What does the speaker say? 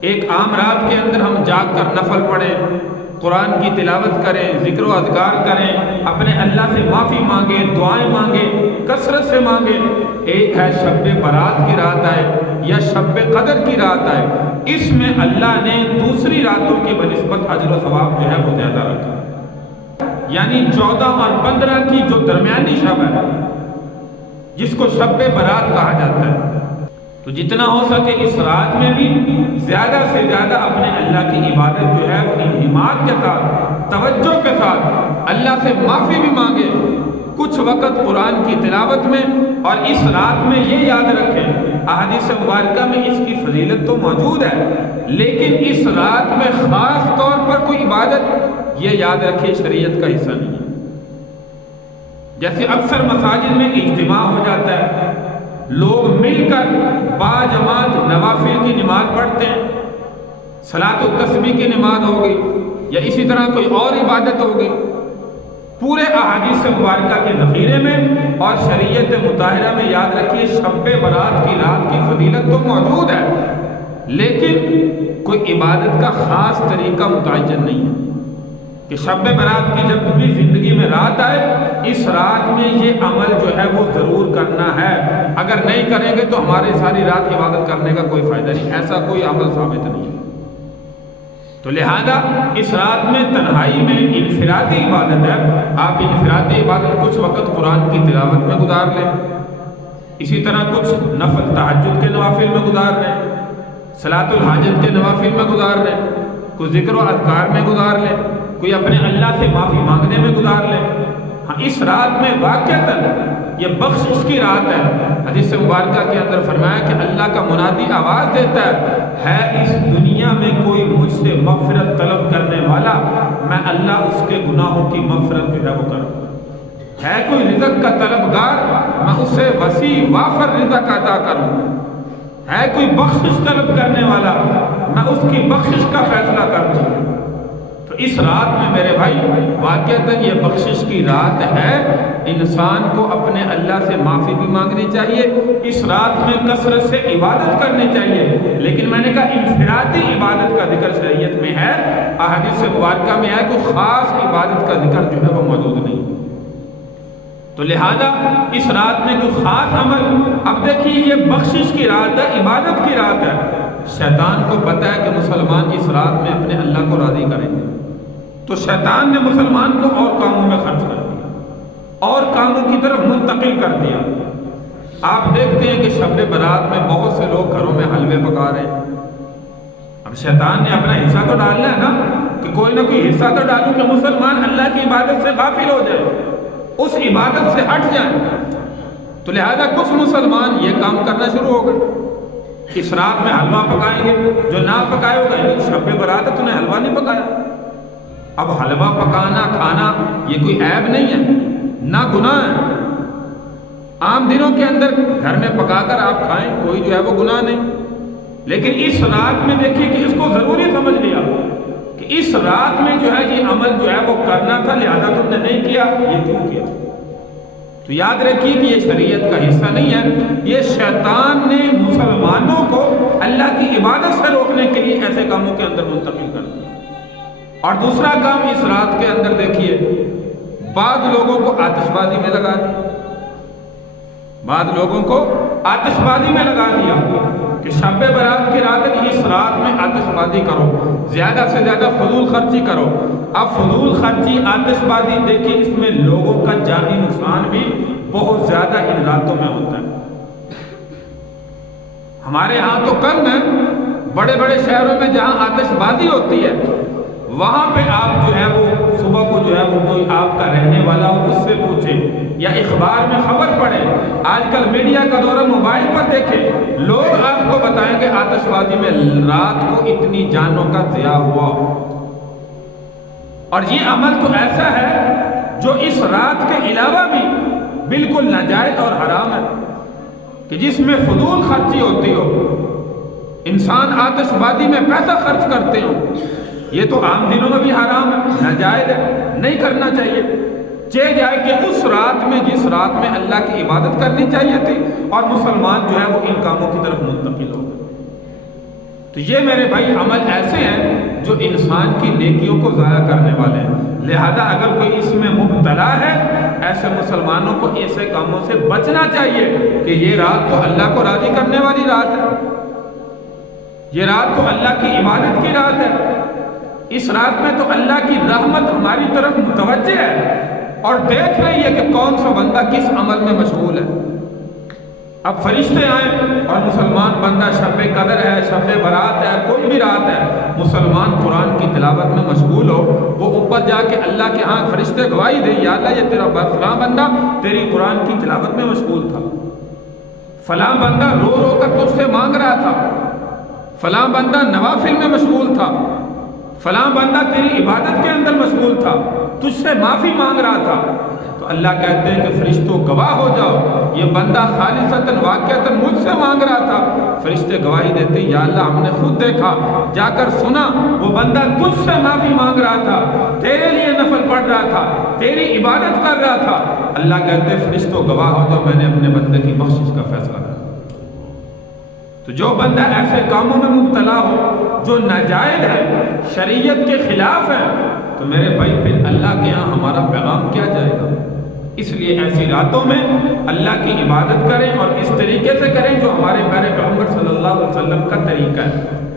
ایک عام رات کے اندر ہم جاگ کر نفل پڑھیں، قرآن کی تلاوت کریں، ذکر و اذکار کریں، اپنے اللہ سے معافی مانگیں، دعائیں مانگیں، کثرت سے مانگیں۔ ایک ہے شب برات کی رات آئے یا شب قدر کی رات آئے، اس میں اللہ نے دوسری راتوں کی بنسبت اجر و ثواب جو ہے وہ زیادہ رکھا، یعنی 14 اور 15 کی جو درمیانی شب ہے جس کو شب برات کہا جاتا ہے، تو جتنا ہو سکے اس رات میں بھی زیادہ سے زیادہ اپنے اللہ کی عبادت جو ہے وہ انہمات کے ساتھ، توجہ کے ساتھ اللہ سے معافی بھی مانگے، کچھ وقت قرآن کی تلاوت میں، اور اس رات میں یہ یاد رکھیں، احادیث مبارکہ میں اس کی فضیلت تو موجود ہے، لیکن اس رات میں خاص طور پر کوئی عبادت یہ یاد رکھیں شریعت کا حصہ نہیں ہے۔ جیسے اکثر مساجد میں اجتماع ہو جاتا ہے، لوگ مل کر باجماعت نوافل کی نماز پڑھتے ہیں، صلاۃ التسبیح کی نماز ہوگی یا اسی طرح کوئی اور عبادت ہوگی، پورے احادیث مبارکہ کے ذخیرے میں اور شریعت مطہرہ میں یاد رکھیے شب برات کی رات کی فضیلت تو موجود ہے، لیکن کوئی عبادت کا خاص طریقہ متعین نہیں ہے کہ شب برات کی جب بھی زندگی میں رات آئے اس رات میں یہ عمل جو ہے وہ ضرور کرنا ہے، اگر نہیں کریں گے تو ہمارے ساری رات عبادت کرنے کا کوئی فائدہ نہیں، ایسا کوئی عمل ثابت نہیں ہے۔ تو لہذا اس رات میں تنہائی میں انفرادی عبادت ہے، آپ انفرادی عبادت کچھ وقت قرآن کی تلاوت میں گزار لیں، اسی طرح کچھ نفل تہجد کے نوافل میں گزار لیں، صلاۃ الحاجت کے نوافل میں گزار لیں، کوئی ذکر و اذکار میں گزار لیں، کوئی اپنے اللہ سے معافی مانگنے میں گزار لیں۔ ہاں اس رات میں واقعتاً یہ بخشش کی رات ہے، حدیث مبارکہ کے اندر فرمایا کہ اللہ کا منادی آواز دیتا ہے اس دنیا میں کوئی مجھ سے مغفرت طلب کرنے والا، میں اللہ اس کے گناہوں کی مغفرت جو ہے وہ کروں، ہے کوئی رزق کا طلبگار میں اسے وسیع وافر رزق عطا کروں، ہے کوئی بخشش طلب کرنے والا میں اس کی بخشش کا فیصلہ کر دوں۔ تو اس رات میں میرے بھائی واقعتاً یہ بخشش کی رات ہے، انسان کو اپنے اللہ سے معافی بھی مانگنی چاہیے، اس رات میں کثرت سے عبادت کرنی چاہیے، لیکن میں نے کہا انفرادی عبادت کا ذکر شریعت میں ہے، احادیث مبارکہ میں ہے کوئی خاص عبادت کا ذکر جو ہے وہ موجود نہیں۔ تو لہذا اس رات میں کوئی خاص عمل، اب دیکھیے یہ بخشش کی رات ہے، عبادت کی رات ہے، شیطان کو پتہ ہے کہ مسلمان اس رات میں اپنے اللہ کو راضی کریں گے، تو شیطان نے مسلمان کو اور کاموں میں خرچ کر دیا، اور کاموں کی طرف منتقل کر دیا۔ آپ دیکھتے ہیں کہ شب برات میں بہت سے لوگ گھروں میں حلوے پکا رہے ہیں، اب شیطان نے اپنا حصہ تو ڈالنا ہے نا، کہ کوئی نہ کوئی حصہ تو ڈالوں کہ مسلمان اللہ کی عبادت سے غافل ہو جائے، اس عبادت سے ہٹ جائیں۔ تو لہذا کچھ مسلمان یہ کام کرنا شروع ہو گئے، اس رات میں حلوہ پکائیں گے، جو نہ پکائے ہوگا شب برات ہے تو نے حلوہ نہیں پکایا۔ اب حلوہ پکانا کھانا یہ کوئی عیب نہیں ہے، نہ گناہ ہے، عام دنوں کے اندر گھر میں پکا کر آپ کھائیں، کوئی جو ہے وہ گناہ نہیں، لیکن اس رات میں دیکھیے کہ اس کو ضروری سمجھ لیا کہ اس رات میں جو ہے یہ عمل جو ہے وہ کرنا تھا، لہذا تم نے نہیں کیا، یہ کیوں کیا؟ تو یاد رکھیے کہ یہ شریعت کا حصہ نہیں ہے، یہ شیطان نے مسلمانوں کو اللہ کی عبادت سے روکنے کے لیے ایسے کاموں کے اندر منتقل کر دیا۔ اور دوسرا کام اس رات کے اندر دیکھیے، بعض لوگوں کو آتش بازی میں لگا دیا، بعض لوگوں کو آتش بازی میں لگا دیا کہ شب برات کی رات ہے، اس رات میں آتش بازی کرو، زیادہ سے زیادہ فضول خرچی کرو۔ اب فضول خرچی، آتش بازی دیکھیں اس میں لوگوں کا جانی نقصان بھی بہت زیادہ ان راتوں میں ہوتا ہے۔ ہمارے ہاں تو کم ہے، بڑے بڑے شہروں میں جہاں آتش بازی ہوتی ہے وہاں پہ آپ جو ہے وہ صبح کو جو ہے وہ کوئی آپ کا رہنے والا ہو اس سے پوچھیں، یا اخبار میں خبر پڑھے، آج کل میڈیا کا دور ہے، موبائل پر دیکھیں، لوگ آپ کو بتائیں گے آتش بازی میں رات کو اتنی جانوں کا ضیاع ہوا۔ اور یہ عمل تو ایسا ہے جو اس رات کے علاوہ بھی بالکل ناجائز اور حرام ہے، کہ جس میں فضول خرچی ہوتی ہو، انسان آتش بازی میں پیسہ خرچ کرتے ہو، یہ تو عام دنوں میں بھی حرام ہے، ناجائز ہے، نہیں کرنا چاہیے۔ چاہے جائے کہ اس رات میں جس رات میں اللہ کی عبادت کرنی چاہیے تھی، اور مسلمان جو ہے وہ ان کاموں کی طرف منتقل ہو گئے۔ تو یہ میرے بھائی عمل ایسے ہیں جو انسان کی نیکیوں کو ضائع کرنے والے ہیں۔ لہذا اگر کوئی اس میں مبتلا ہے، ایسے مسلمانوں کو ایسے کاموں سے بچنا چاہیے کہ یہ رات تو اللہ کو راضی کرنے والی رات ہے، یہ رات تو اللہ کی عبادت کی رات ہے، اس رات میں تو اللہ کی رحمت ہماری طرف متوجہ ہے اور دیکھ رہی ہے کہ کون سا بندہ کس عمل میں مشغول ہے۔ اب فرشتے آئیں اور مسلمان بندہ شب قدر ہے، شب برات ہے، کوئی بھی رات ہے، مسلمان قرآن کی تلاوت میں مشغول ہو، وہ اوپر جا کے اللہ کے ہاں فرشتے گواہی دے، یا اللہ یہ تیرا فلاں بندہ تیری قرآن کی تلاوت میں مشغول تھا، فلاں بندہ رو رو کر تجھ سے مانگ رہا تھا، فلاں بندہ نوافل میں مشغول تھا، فلاں بندہ تیری عبادت کے اندر مشغول تھا، تجھ سے معافی مانگ رہا تھا۔ تو اللہ کہتے ہیں کہ فرشتوں گواہ ہو جاؤ، یہ بندہ خالصتاً واقعتاً مجھ سے مانگ رہا تھا۔ فرشتے گواہی دیتے ہیں یا اللہ ہم نے خود دیکھا، جا کر سنا، وہ بندہ تجھ سے معافی مانگ رہا تھا، تیرے لیے نفل پڑھ رہا تھا، تیری عبادت کر رہا تھا۔ اللہ کہتے ہیں فرشتوں گواہ ہو جاؤ، میں نے اپنے بندے کی بخشش کا فیصلہ کیا۔ تو جو بندہ ایسے کاموں میں مبتلا ہو جو ناجائز ہے، شریعت کے خلاف ہے، تو میرے بھائی پھر اللہ کے ہاں ہمارا پیغام کیا جائے گا؟ اس لیے ایسی راتوں میں اللہ کی عبادت کریں اور اس طریقے سے کریں جو ہمارے پیارے پیغمبر صلی اللہ علیہ وسلم کا طریقہ ہے۔